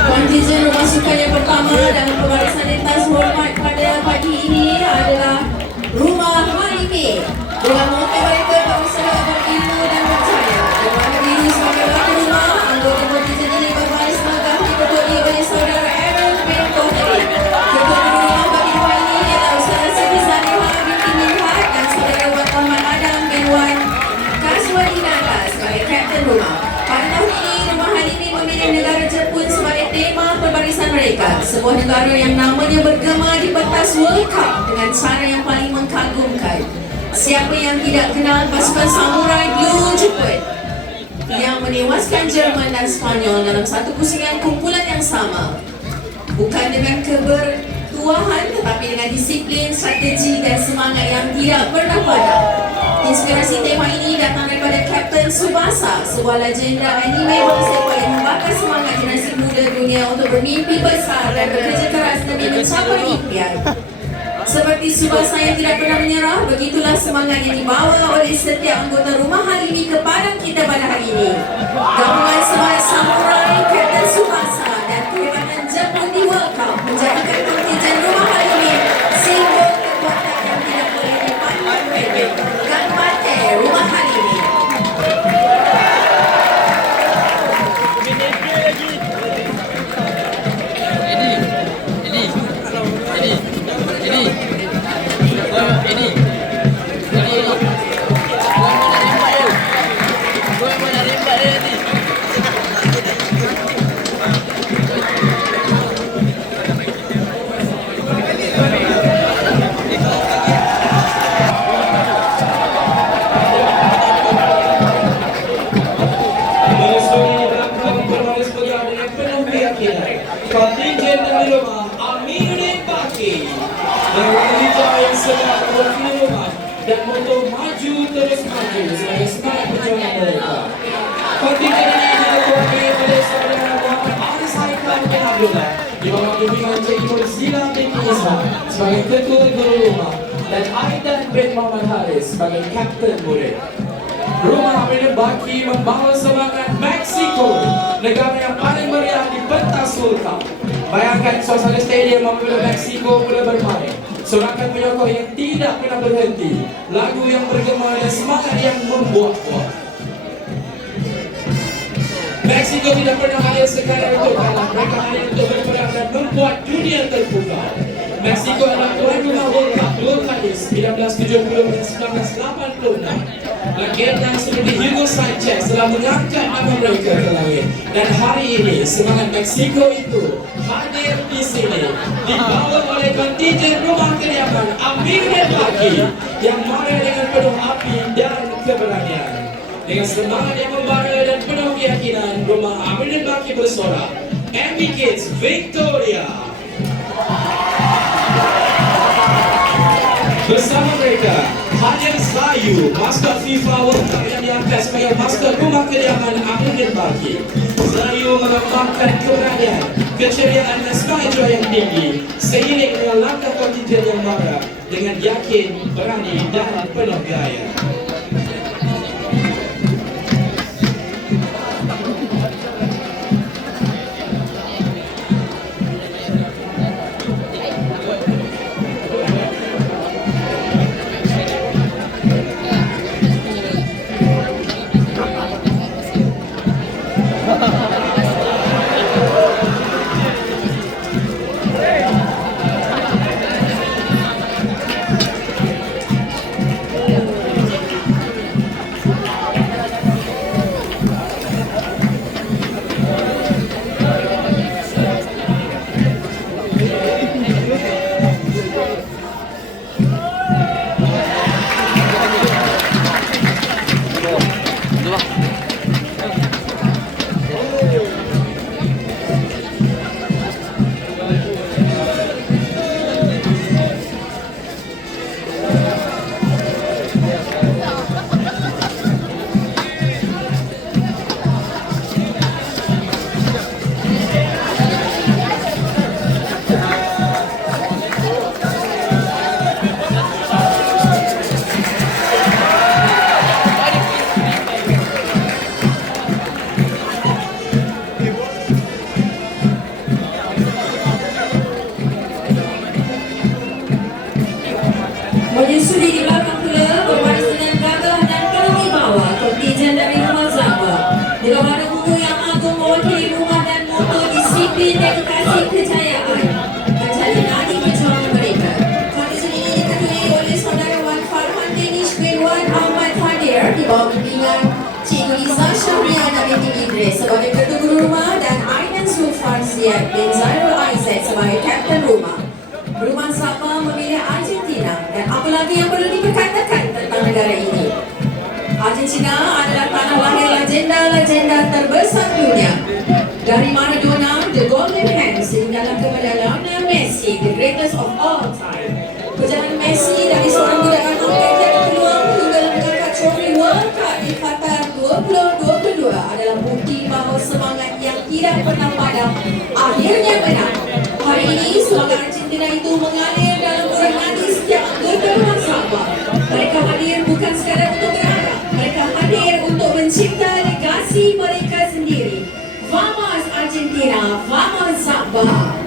Kontijen rumah sukan yang pertama dalam pembarisan lintas hormat pada pagi ini adalah Rumah Halimi dengan moto mereka berusaha berilmu dan berjaya. Rumah Halimi sebagai wakil rumah, anggota kontijen ini berbaris megah diketuai oleh saudara Aaron bin Kohli. Ketua rumah bagi rumah ini ialah saudara Siti Zaliha binti Minhad dan saudara Wan Muhammad Adam bin Wan Kaswadinata sebagai kapten rumah. Pada tahun ini, Rumah Halimi memilih negara Jepun sebagai tema pembarisan mereka. Sebuah negara yang namanya bergema di pentas World Cup dengan cara yang paling mengagumkan. Siapa yang tidak kenal pasukan samurai Blue Jepun yang menewaskan Jerman dan Spanyol dalam satu pusingan kumpulan yang sama? Bukan dengan kebertuahan tetapi dengan disiplin, strategi dan semangat yang tidak pernah padam. Inspirasi tema ini datang daripada Kapten Tsubasa, sebuah legenda anime bersepak yang membakar semangat generasi muda dunia untuk bermimpi besar dan bekerja keras demi mencapai impian. Seperti Tsubasa yang tidak pernah menyerah, begitulah semangat yang dibawa oleh setiap anggota Rumah Halimi kepada kita pada hari ini. Gabungan sebagai samurai, Kapten Tsubasa dan kehebatan Jepun di World Cup menjadikan kontijen Rumah Halimi simbol kekuatan yang tidak boleh dipandang remeh. Ganbate Rumah Halimi. Kontijen dari rumah Aminuddin Baki dengan hijau yang sedang mewakili rumah dan moto maju terus maju sebagai semangat perjuangan mereka. Kontijen ini diketuai oleh saudara Muhammad Aris Haikal bin Abdullah di bawah bimbingan Cik Murzila binti Isma sebagai ketua guru rumah dan Aidan bin Muhammad Haris sebagai kapten murid. Rumah Aminuddin Baki membawa semangat Meksiko, negara yang paling meriah di pentas World Cup. Bayangkan suasana stadium apabila Meksiko mula bermain. Sorakan penyokong yang tidak pernah berhenti, lagu yang bergema dan semangat yang membuat-buat. Meksiko tidak pernah hadir sekadar untuk kalah, mereka hadir untuk berperang dan membuat dunia terpukau. Meksiko adalah tuan rumah World Cup dua kali, 1970 dan 1986. Legenda seperti Hugo Sanchez telah mengangkat nama mereka ke langit. Dan hari ini semangat Meksiko itu hadir di sini, dibawa oleh kontijen rumah kediaman Aminuddin Baki yang marah dengan penuh api dan keberanian. Dengan semangat yang membara dan penuh keyakinan, rumah Aminuddin Baki bersorak, MB Kids Victoria. Bersama mereka hadir Sayu, maskot FIFA World Cup yang diangkat sebagai maskot rumah kediaman Aminuddin Baki. Sayu melambangkan keberanian, keceriaan dan semangat jiwa yang tinggi seiring dengan langkah kontijen yang marah dengan yakin, berani dan penuh gaya. kasih kejayaan menjadi nadi perjuangan mereka. Kompetisi ini diketuai oleh saudara Wan Farhan Danish bin Wan Ahmad Hadir di bawah bimbingan Cikgu Iza Syahriah dan Binti Idris sebagai ketua guru rumah dan Aidan Zulfan Siad bin Zairul Aizat sebagai kapten rumah. Rumah Sabah memilih Argentina dan apa lagi yang perlu diperkatakan tentang negara ini? Argentina adalah tanah lahir legenda-legenda terbesar dunia. Dari Maradona, The Golden Hands hinggalah kepada Lionel Messi, the greatest of all time. Perjalanan Messi dari seorang budak anak yang tiada peluang hingga mengangkat trofi World Cup di Qatar 2022 adalah bukti bahawa semangat yang tidak pernah padam akhirnya menang. Hari ini semangat Argentina itu mengalir dalam urang nadi setiap anggota rumah Sabah. Mereka hadir bukan sekadar untuk berharap, mereka hadir untuk mencipta legasi mereka sendiri. Vamos Argentina, vamos Sabah.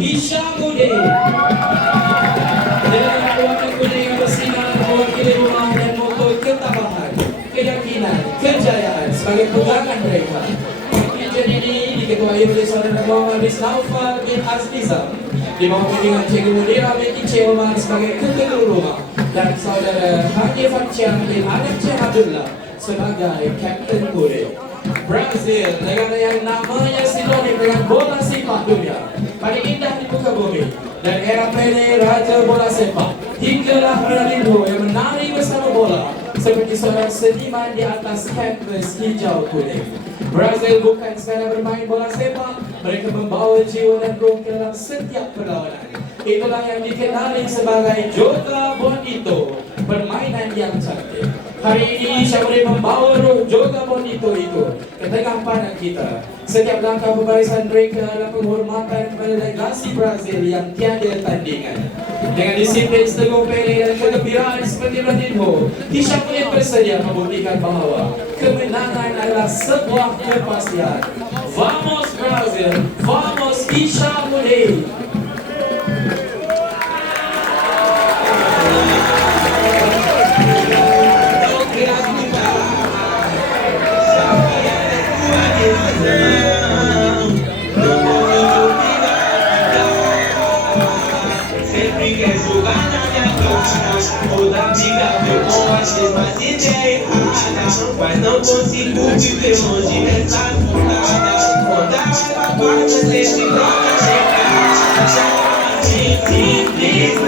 Hishamuddin dengan warna kuning yang bersinar mewakili rumah dan moto ketabahan, keyakinan, kejayaan sebagai pegangan mereka. Kontinjen ini diketuai oleh saudara Muhammad bin Naufal bin Azizam di bawah bimbingan Cikgu Mudira binti Cik Omar sebagai ketua rumah dan saudara Haji Fatsyah bin Anak Cik Abdullah sebagai kapten kuda. Brazil, negara yang namanya sinonim dengan bola sepak dunia, paling indah di muka bumi, dan era Pele, raja bola sepak, hinggalah Ronaldinho yang menari bersama bola seperti seorang seniman di atas kanvas hijau kuning. Brazil bukan sekadar bermain bola sepak, mereka membawa jiwa dan roh ke dalam setiap perlawanan. Itulah yang dikenali sebagai Joga Bonito, permainan yang cantik. Hari ini siya boleh membawa roh Jogabon itu ke tengah pandang kita. Setiap langkah pembarisan mereka adalah penghormatan kepada legasi Brazil yang tiada tandingan. Dengan disiplin Teguh Pele dan kegembiraan seperti Ronaldinho, Hisha boleh bersedia membuktikan bahawa kemenangan adalah sebuah kepastian. Vamos Brazil, vamos Hisha Muley. Mas não consigo viver longe dessa furada. Quando a raiva passa, sempre volta a chegar. Simplesmente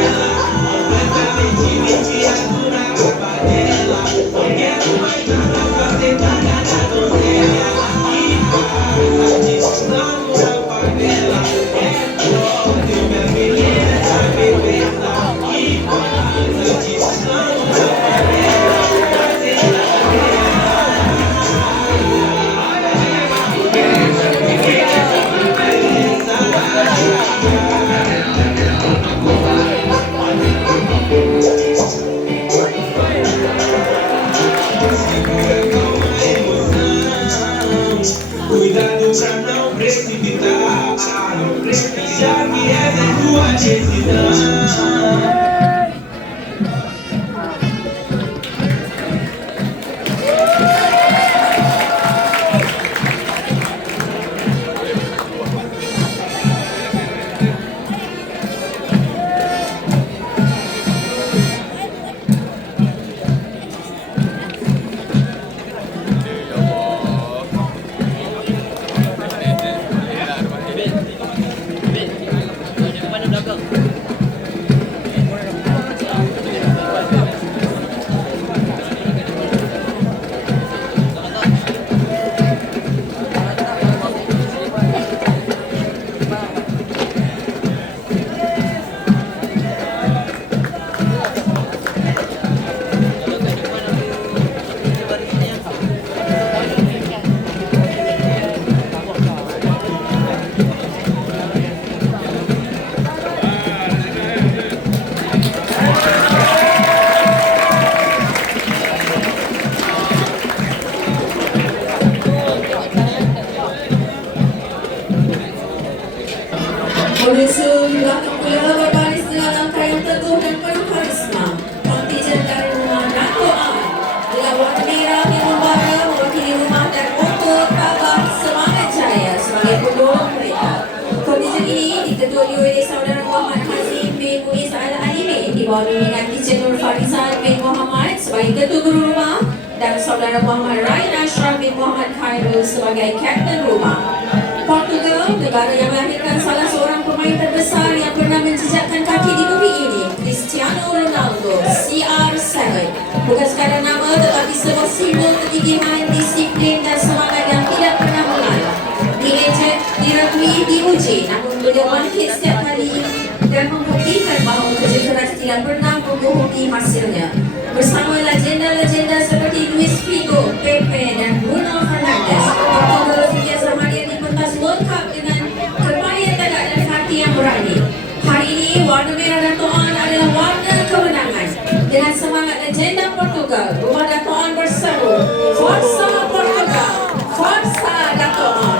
ela, completamente viciado na roupa dela. Não quero mais nada pra tentar ganhar donzela. E fala disso não na favela. É forte, minha menina, sabe bela. E fala disso não na favela. Cuidado pra não precipitar, já que essa é tua decisão. Menyusul belakang bola berbaris dengan langkah yang teguh dan penuh karisma. Kontingen dari rumah Dato' An dengan warna merah yang membara mewakili rumah dan moto Tabah Semangat Jaya sebagai pendorong mereka. Kontingen ini diketuai oleh saudara Muhammad Hazim bin Muiz Al-Anime di bawah bimbingan Encik Nur Farizal bin Muhammad sebagai ketua guru rumah dan saudara Muhammad Ryan Ashraf bin Muhammad Khairul sebagai kapten rumah. Portugal, negara yang melahirkan salah seorang pemain terbesar yang pernah menjejakkan kaki di bumi ini, Cristiano Ronaldo, CR7. Bukan sekadar nama tetapi sebuah simbol kegigihan, disiplin dan semangat yang tidak pernah mengalah. Diejek, diragui, diuji, namun beliau bangkit setiap kali dan membuktikan bahawa kerja keras tidak pernah membohongi hasilnya. Bersama legenda-legenda seperti Luis Figo, Pepe dan Bruno Fernandes, Portugal sentiasa hadir di pentas World Cup dengan kepayaan tegak dan hati yang berani. Hari ini, warna merah Dato' An adalah warna kemenangan. Dengan semangat legenda Portugal, rumah Dato' An berseru, Forza Portugal, Forza Dato' An.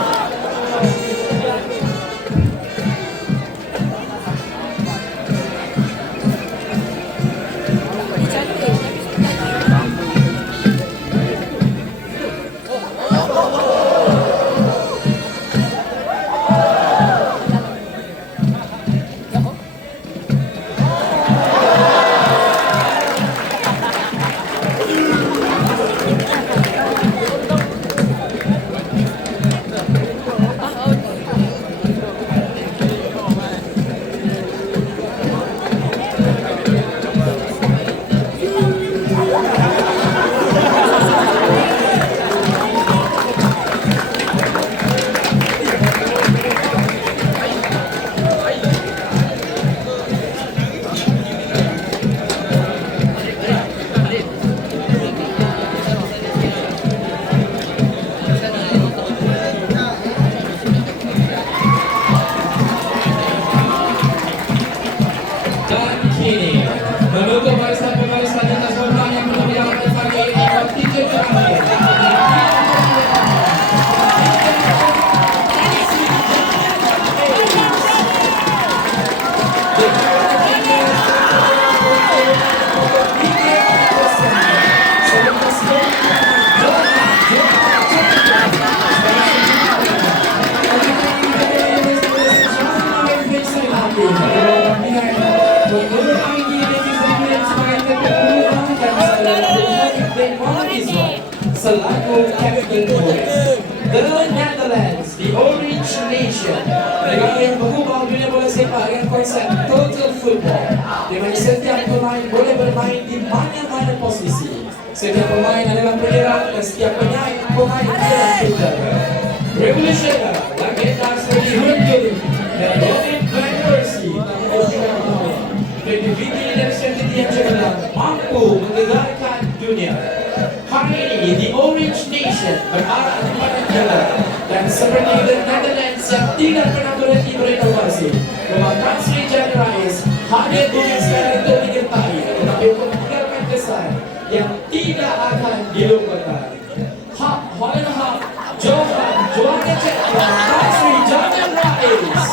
selaku Captain Boys. The Netherlands, the Orange Nation, negara yang mengubah dunia bola sepak dengan konsep total football, di mana setiap pemain boleh bermain di mana-mana posisi. Setiap pemain adalah penyerang dan setiap pemain adalah penjaga. Revolution, legenda seperti Hunter dan Robin Van Persie tahun 2006, kreativiti dan strategi yang cemerlang mampu menggegarkan dunia. Hari ini, the Orange Nation berarah kepada negara dan seperti the Netherlands yang tidak pernah berhenti berinovasi, rumah Transri Generais hadir bukan sekadar untuk menyertai, tetapi untuk menggerakkan kesan yang tidak akan dilupakan. Hak Holland Hak Johan Juara Champion Transri Generais.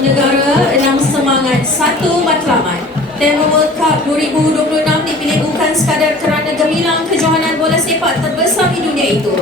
Negara, 6 semangat, 1 matlamat. Tema World Cup 2026 dipilih bukan sekadar kerana gemilang kejohanan bola sepak terbesar di dunia itu.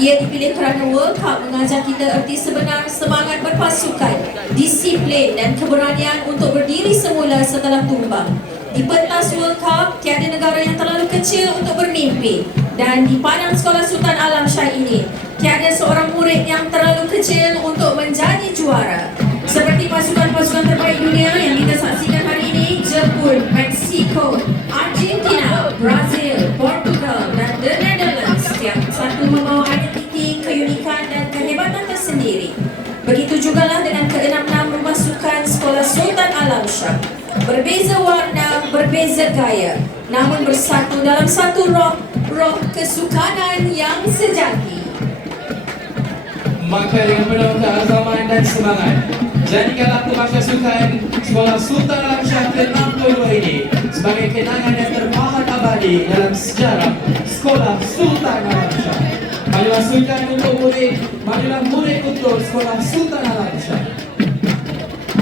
Ia dipilih kerana World Cup mengajar kita erti sebenar semangat berpasukan, disiplin dan keberanian untuk berdiri semula setelah tumbang. Di pentas World Cup, tiada negara yang terlalu kecil untuk bermimpi. Dan di padang sekolah Sultan Alam Shah ini, tiada seorang murid yang terlalu kecil untuk menjadi juara. Seperti pasukan-pasukan terbaik dunia yang kita saksikan hari ini, Jepun, Meksiko, Argentina, Brazil, Portugal dan The Netherlands, setiap satu membawa identiti, keunikan dan kehebatan tersendiri. Begitu jugalah dengan ke-6 pasukan sekolah Sultan Alam Shah. Berbeza warna, berbeza gaya, namun bersatu dalam satu roh kesukanan yang sejati. Maka dengan penuh keazaman dan semangat, jadikanlah pasukan sekolah Sultan Alam Shah ke-62 ini sebagai kenangan yang terpahat abadi dalam sejarah sekolah Sultan Alam Shah. Marilah sultan untuk murid, marilah murid untuk sekolah Sultan Alam Shah.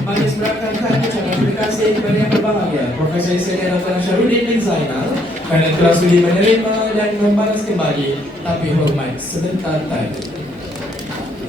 Mari seberangkatkan ucapan terima kasih kepada yang berbahagia Profesor Senior Dr. Syarudin bin Zainal kerana telah sudi menerima dan membalas kembali tapi hormat sebentar tadi.